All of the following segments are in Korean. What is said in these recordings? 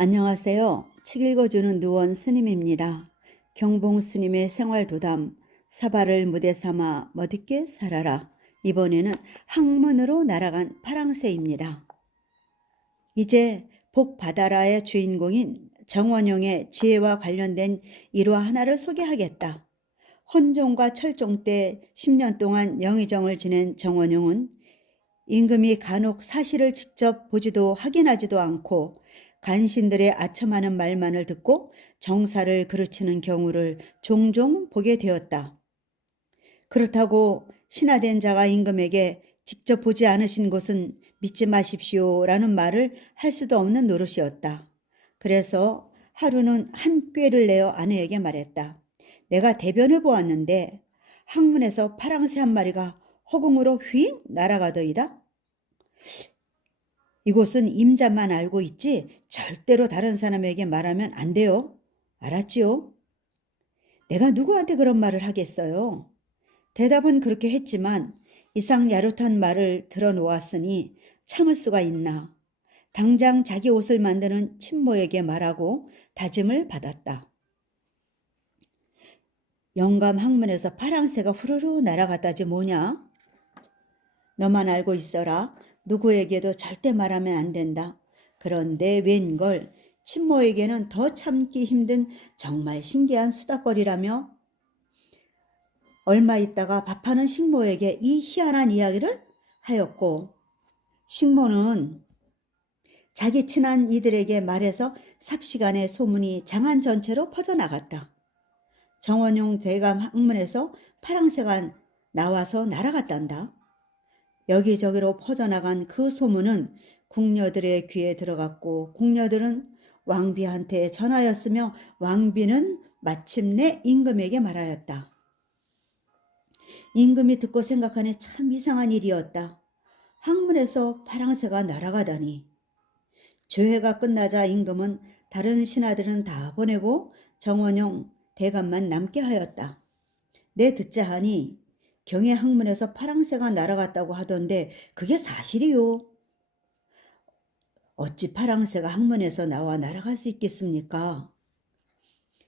안녕하세요. 책 읽어주는 누원 스님입니다. 경봉 스님의 생활도담, 사발을 무대 삼아 멋있게 살아라. 이번에는 학문으로 날아간 파랑새입니다. 이제 복받아라의 주인공인 정원용의 지혜와 관련된 일화 하나를 소개하겠다. 헌종과 철종 때 10년 동안 영의정을 지낸 정원용은 임금이 간혹 사실을 직접 보지도 확인하지도 않고 간신들의 아첨하는 말만을 듣고 정사를 그르치는 경우를 종종 보게 되었다. 그렇다고 신하된 자가 임금에게 직접 보지 않으신 것은 믿지 마십시오라는 말을 할 수도 없는 노릇이었다. 그래서 하루는 한 꾀를 내어 아내에게 말했다. 내가 대변을 보았는데 항문에서 파랑새 한 마리가 허공으로 휙 날아가더이다. 이곳은 임자만 알고 있지 절대로 다른 사람에게 말하면 안 돼요. 알았지요? 내가 누구한테 그런 말을 하겠어요? 대답은 그렇게 했지만 이상 야릇한 말을 들어놓았으니 참을 수가 있나. 당장 자기 옷을 만드는 친모에게 말하고 다짐을 받았다. 영감 항문에서 파랑새가 후루루 날아갔다지 뭐냐? 너만 알고 있어라. 누구에게도 절대 말하면 안 된다. 그런데 웬걸 친모에게는 더 참기 힘든 정말 신기한 수다거리라며 얼마 있다가 밥하는 식모에게 이 희한한 이야기를 하였고 식모는 자기 친한 이들에게 말해서 삽시간에 소문이 장안 전체로 퍼져나갔다. 정원용 대감 학문에서 파랑새가 나와서 날아갔단다. 여기저기로 퍼져나간 그 소문은 궁녀들의 귀에 들어갔고 궁녀들은 왕비한테 전하였으며 왕비는 마침내 임금에게 말하였다. 임금이 듣고 생각하니 참 이상한 일이었다. 학문에서 파랑새가 날아가다니. 조회가 끝나자 임금은 다른 신하들은 다 보내고 정원용 대감만 남게 하였다. 내 듣자 하니 경의 학문에서 파랑새가 날아갔다고 하던데 그게 사실이요. 어찌 파랑새가 학문에서 나와 날아갈 수 있겠습니까?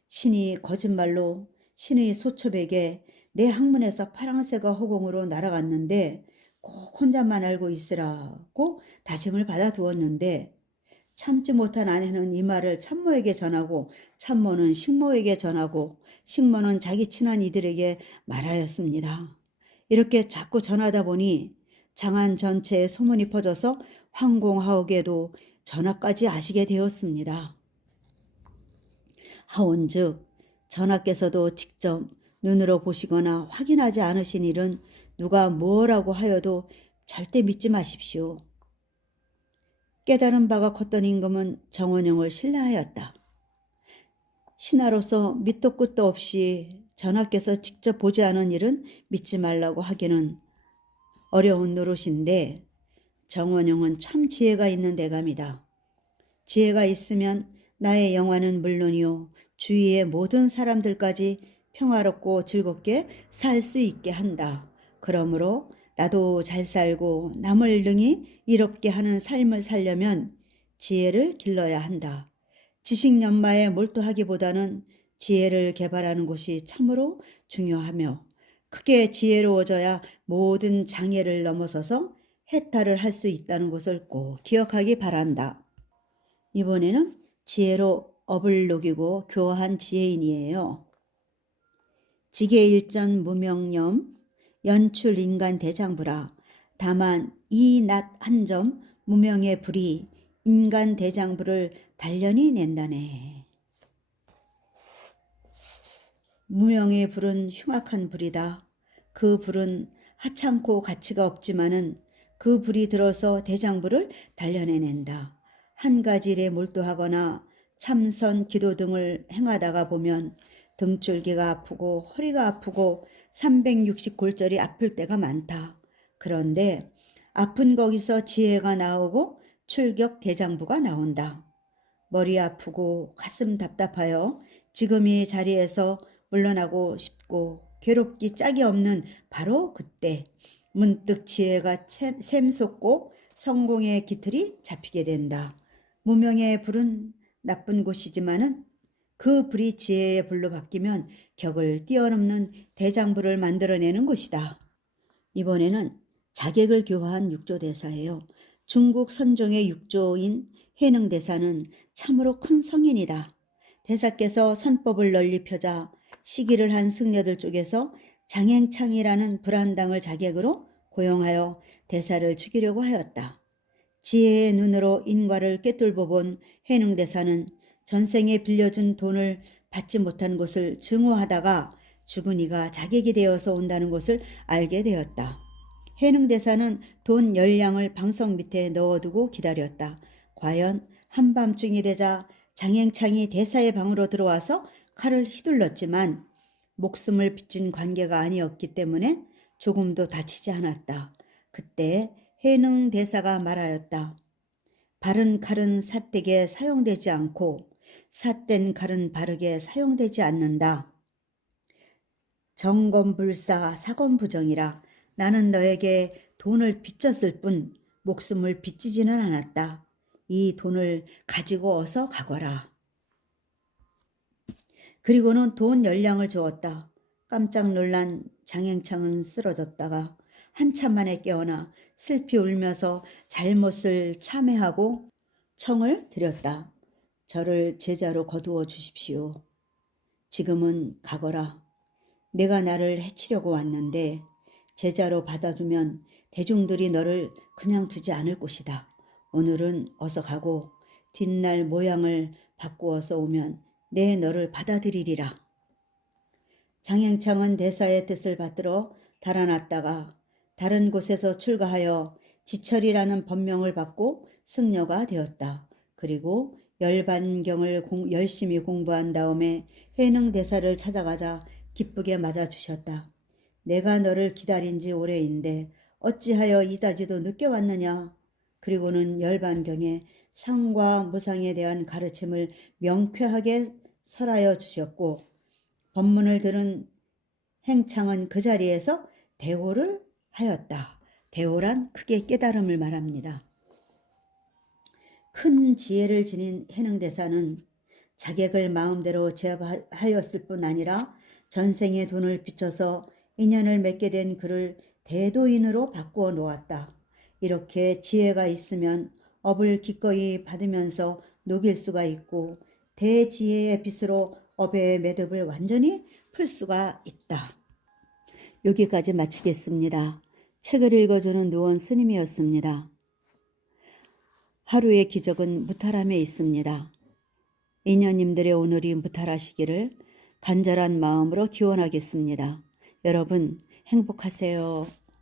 신이 거짓말로 신의 소첩에게 내 학문에서 파랑새가 허공으로 날아갔는데 꼭 혼자만 알고 있으라고 다짐을 받아두었는데 참지 못한 아내는 이 말을 참모에게 전하고 참모는 식모에게 전하고 식모는 자기 친한 이들에게 말하였습니다. 이렇게 자꾸 전하다 보니 장안 전체에 소문이 퍼져서 황공하옥에도 전하까지 아시게 되었습니다. 하온즉 전하께서도 직접 눈으로 보시거나 확인하지 않으신 일은 누가 뭐라고 하여도 절대 믿지 마십시오. 깨달은 바가 컸던 임금은 정원용을 신뢰하였다. 신하로서 밑도 끝도 없이 전하께서 직접 보지 않은 일은 믿지 말라고 하기는 어려운 노릇인데 정원용은 참 지혜가 있는 대감이다. 지혜가 있으면 나의 영화는 물론이요 주위의 모든 사람들까지 평화롭고 즐겁게 살 수 있게 한다. 그러므로 나도 잘 살고 남을 능히 이롭게 하는 삶을 살려면 지혜를 길러야 한다. 지식연마에 몰두하기보다는 지혜를 개발하는 것이 참으로 중요하며 크게 지혜로워져야 모든 장애를 넘어서서 해탈을 할 수 있다는 것을 꼭 기억하기 바란다. 이번에는 지혜로 업을 녹이고 교화한 지혜인이에요. 지계일전 무명념 연출 인간 대장부라. 다만 이 낫 한 점 무명의 불이 인간 대장부를 단련히 낸다네. 무명의 불은 흉악한 불이다. 그 불은 하찮고 가치가 없지만은 그 불이 들어서 대장부를 단련해낸다. 한 가지 일에 몰두하거나 참선, 기도 등을 행하다가 보면 등줄기가 아프고 허리가 아프고 360골절이 아플 때가 많다. 그런데 아픈 거기서 지혜가 나오고 출격 대장부가 나온다. 머리 아프고 가슴 답답하여 지금 이 자리에서 물러나고 싶고 괴롭기 짝이 없는 바로 그때 문득 지혜가 샘솟고 성공의 깃틀이 잡히게 된다. 무명의 불은 나쁜 곳이지만은 그 불이 지혜의 불로 바뀌면 격을 뛰어넘는 대장부를 만들어내는 곳이다. 이번에는 자객을 교화한 육조대사예요. 중국 선종의 육조인 해능대사는 참으로 큰 성인이다. 대사께서 선법을 널리 펴자 시기를 한 승려들 쪽에서 장행창이라는 불안당을 자객으로 고용하여 대사를 죽이려고 하였다. 지혜의 눈으로 인과를 꿰뚫어 본 해능대사는 전생에 빌려준 돈을 받지 못한 것을 증오하다가 죽은 이가 자객이 되어서 온다는 것을 알게 되었다. 해능대사는 돈 10량을 방석 밑에 넣어두고 기다렸다. 과연 한밤중이 되자 장행창이 대사의 방으로 들어와서 칼을 휘둘렀지만 목숨을 빚진 관계가 아니었기 때문에 조금도 다치지 않았다. 그때 해능대사가 말하였다. 바른 칼은 삿되게 사용되지 않고 삿된 칼은 바르게 사용되지 않는다. 정검불사 사검부정이라. 나는 너에게 돈을 빚졌을 뿐 목숨을 빚지지는 않았다. 이 돈을 가지고 어서 가거라. 그리고는 돈 10량을 주었다. 깜짝 놀란 장행창은 쓰러졌다가 한참 만에 깨어나 슬피 울면서 잘못을 참회하고 청을 드렸다. 저를 제자로 거두어 주십시오. 지금은 가거라. 내가 나를 해치려고 왔는데 제자로 받아주면 대중들이 너를 그냥 두지 않을 것이다. 오늘은 어서 가고 뒷날 모양을 바꾸어서 오면 내 너를 받아들이리라. 장행창은 대사의 뜻을 받들어 달아났다가 다른 곳에서 출가하여 지철이라는 법명을 받고 승려가 되었다. 그리고 열반경을 열심히 공부한 다음에 해능대사를 찾아가자 기쁘게 맞아주셨다. 내가 너를 기다린 지 오래인데 어찌하여 이다지도 늦게 왔느냐. 그리고는 열반경에 상과 무상에 대한 가르침을 명쾌하게 설하여 주셨고 법문을 들은 행창은 그 자리에서 대호를 하였다. 대호란 크게 깨달음을 말합니다. 큰 지혜를 지닌 해능대사는 자객을 마음대로 제압하였을 뿐 아니라 전생의 돈을 빚어서 인연을 맺게 된 그를 대도인으로 바꾸어 놓았다. 이렇게 지혜가 있으면 업을 기꺼이 받으면서 녹일 수가 있고 대지혜의 빚으로 업의 매듭을 완전히 풀 수가 있다. 여기까지 마치겠습니다. 책을 읽어주는 누원 스님이었습니다. 하루의 기적은 무탈함에 있습니다. 인연님들의 오늘이 무탈하시기를 간절한 마음으로 기원하겠습니다. 여러분 행복하세요.